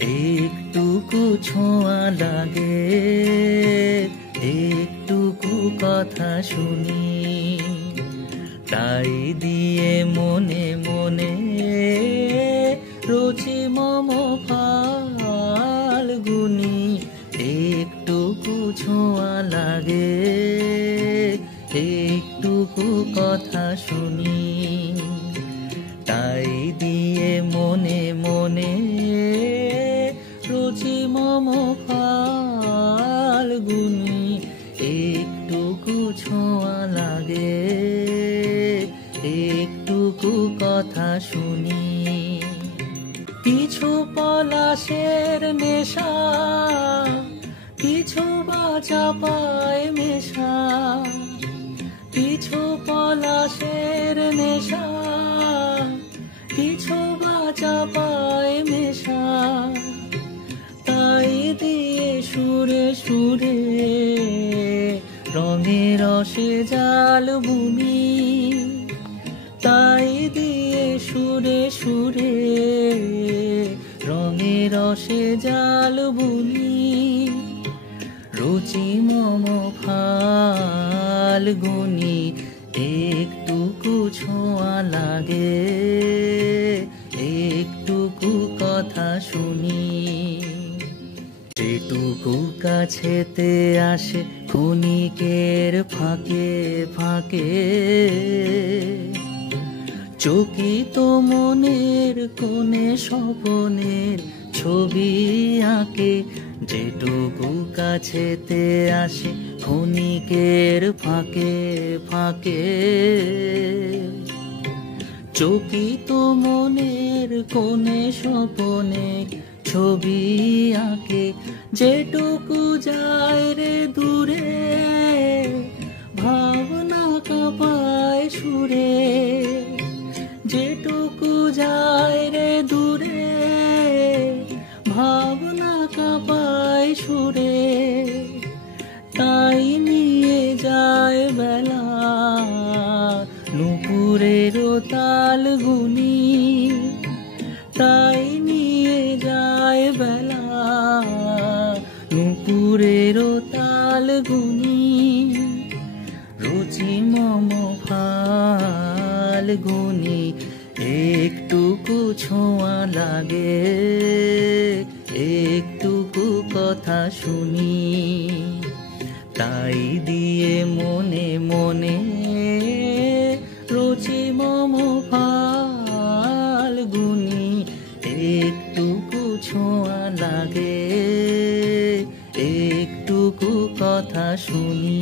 একটুকু ছোঁয়া লাগে, একটুকু কথা শুনি, তাই দিয়ে মনে মনে রচি মম ফাল্গুনি। একটুকু ছোঁয়া লাগে, একটুকু কথা শুনি, তাই দিয়ে মনে মনে রচি মম ফাল্গুনি। একটুকু ছোঁয়া লাগে, একটুকু কথা শুনি। কিছু পলাশের নেশা, কিছু বা চাপায় মেশা, কিছু পলাশের নেশা, কিছু বা চাপায় মেশা, তাই দিয়ে সুরে সুরে রঙে রসে জাল বুনি, তাই দিয়ে সুরে সুরে রঙে রসে জাল বুনি। রুচি মম ফাল্গুনি, একটুকু ছোঁয়া লাগে, একটুকু কথা শুনি। যেটুকু কাছেতে আসে ক্ষণিকের ফাঁকে ফাঁকে, চকিত মনের কোণে স্বপনের ছবি আঁকে। যেটুকু কাছেতে আসে ক্ষণিকের ফাঁকে ফাঁকে, চকিত মনের কোণে স্বপনের ছবি আঁকে। যেটুকু যায় রে দূরে, ভাবনা কাঁপায় সুরে, যেটুকু যায় রে দূরে, ভাবনা কাঁপায় সুরে, তাই নিয়ে যায় বেলা নুপুরের তাল গুনি, তাই নিয়ে যায় বেলা নুপুরের তাল গুনি। রুচি মম ফাল্গুনি, একটুকু ছোঁয়া লাগে, একটুকু কথা শুনি, তাই দিয়ে মনে মনে রুচি মম ফাল্গুনি। একটুকু ছোঁয়া লাগে, একটুকু কথা শুনি।